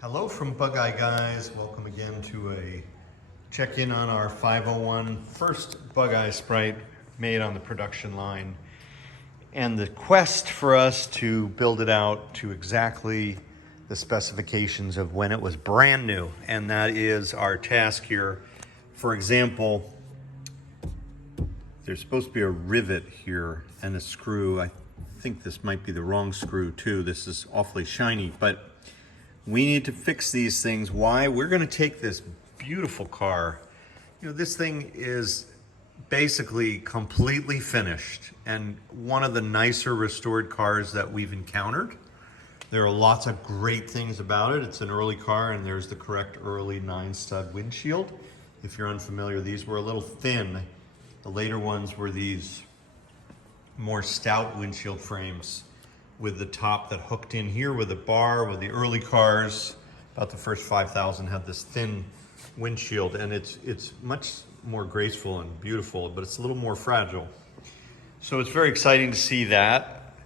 Hello from Bug Eye Guys. Welcome again to a check-in on our 501 first Bug Eye Sprite made on the production line. And the quest for us to build it out to exactly the specifications of when it was brand new. And that is our task here. For example, there's supposed to be a rivet here and a screw. I think this might be the wrong screw too. This is awfully shiny, but we need to fix these things. Why? We're going to take this beautiful car. You know, this thing is basically completely finished and one of the nicer restored cars that we've encountered. There are lots of great things about it. It's an early car and there's the correct early 9-stud windshield. If you're unfamiliar, these were a little thin. The later ones were these more stout windshield frames with the top that hooked in here with a bar. With the early cars, about the first 5,000 had this thin windshield, and it's much more graceful and beautiful, but it's a little more fragile. So it's very exciting to see that.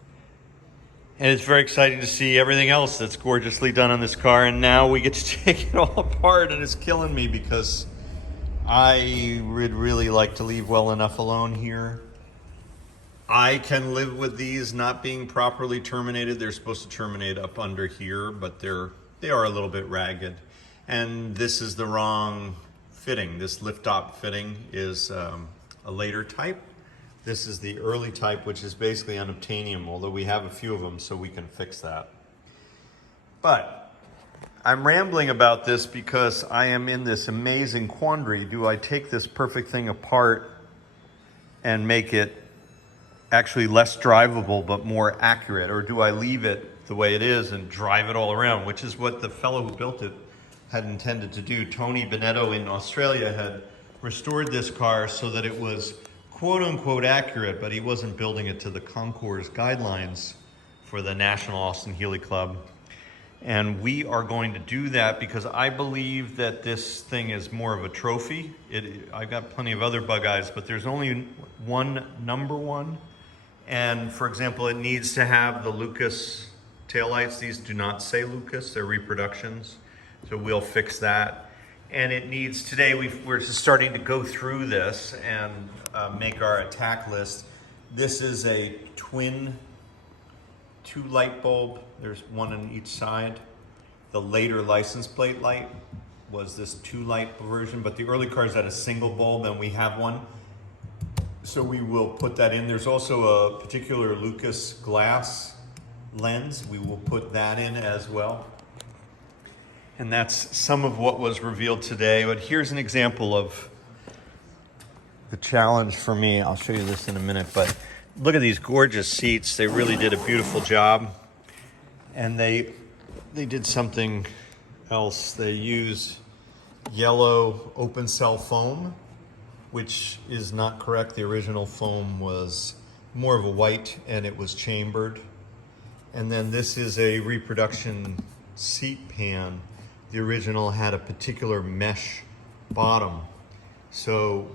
And it's very exciting to see everything else that's gorgeously done on this car. And now we get to take it all apart, and it's killing me because I would really like to leave well enough alone here. I can live with these not being properly terminated. They're supposed to terminate up under here, but they are a little bit ragged. And this is the wrong fitting. This lift-top fitting is a later type. This is the early type, which is basically unobtainium, although we have a few of them, so we can fix that. But I'm rambling about this because I am in this amazing quandary. Do I take this perfect thing apart and make it actually less drivable but more accurate, or do I leave it the way it is and drive it all around, which is what the fellow who built it had intended to do. Tony Bonetto in Australia had restored this car so that it was quote-unquote accurate, but he wasn't building it to the concours guidelines for the National Austin Healey Club. And we are going to do that because I believe that this thing is more of a trophy. I've got plenty of other Bug Eyes, but there's only one number one. And for example, it needs to have the Lucas taillights. These do not say Lucas, they're reproductions. So we'll fix that. And it needs, today we're just starting to go through this and make our attack list. This is a twin 2 light bulb. There's one on each side. The later license plate light was this 2 light version, but the early cars had a single bulb and we have one. So we will put that in. There's also a particular Lucas glass lens. We will put that in as well. And that's some of what was revealed today. But here's an example of the challenge for me. I'll show you this in a minute, but look at these gorgeous seats. They really did a beautiful job. And they did something else. They use yellow open cell foam, which is not correct. The original foam was more of a white and it was chambered. And then this is a reproduction seat pan. The original had a particular mesh bottom. So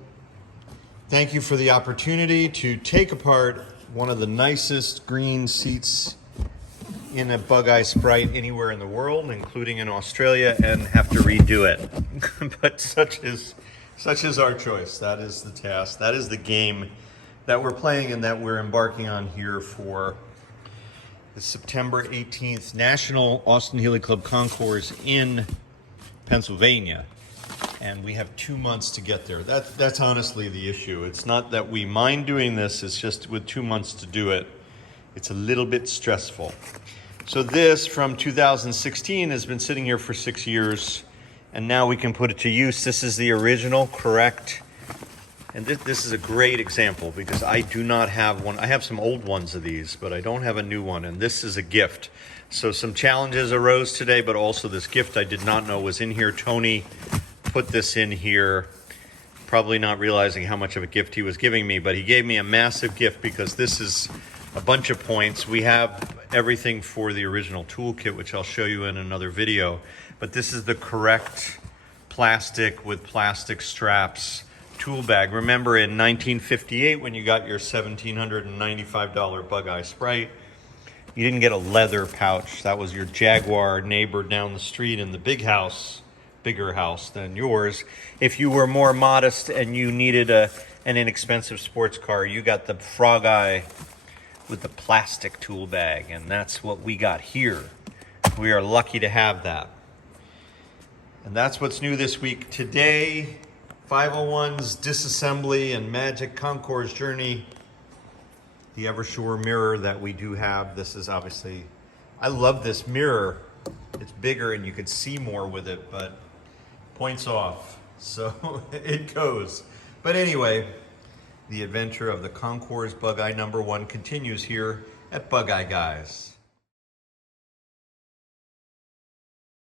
thank you for the opportunity to take apart one of the nicest green seats in a Bug Eye Sprite anywhere in the world, including in Australia, and have to redo it. But such is our choice. That is the task. That is the game that we're playing and that we're embarking on here for the September 18th National Austin Healey Club Concours in Pennsylvania. And we have 2 months to get there. That's honestly the issue. It's not that we mind doing this, it's just with 2 months to do it, it's a little bit stressful. So this from 2016 has been sitting here for 6 years. And now we can put it to use. This is the original, correct? And this is a great example because I do not have one. I have some old ones of these, but I don't have a new one. And this is a gift. So some challenges arose today, but also this gift I did not know was in here. Tony put this in here, probably not realizing how much of a gift he was giving me, but he gave me a massive gift because this is a bunch of points. We have everything for the original toolkit, which I'll show you in another video. But this is the correct plastic with plastic straps tool bag. Remember in 1958 when you got your $1,795 Bug Eye Sprite, You didn't get a leather pouch. That was your Jaguar neighbor down the street in the big house, bigger house than yours. If you were more modest and you needed an inexpensive sports car, you got the Frog Eye with the plastic tool bag, and that's what we got here. We are lucky to have that. And that's what's new this week. Today, 501's disassembly and magic concours journey. The Evershore mirror that we do have. This is obviously, I love this mirror. It's bigger and you could see more with it, but points off. So it goes. But anyway, the adventure of the concours Bug Eye #1 continues here at Bug Eye Guys.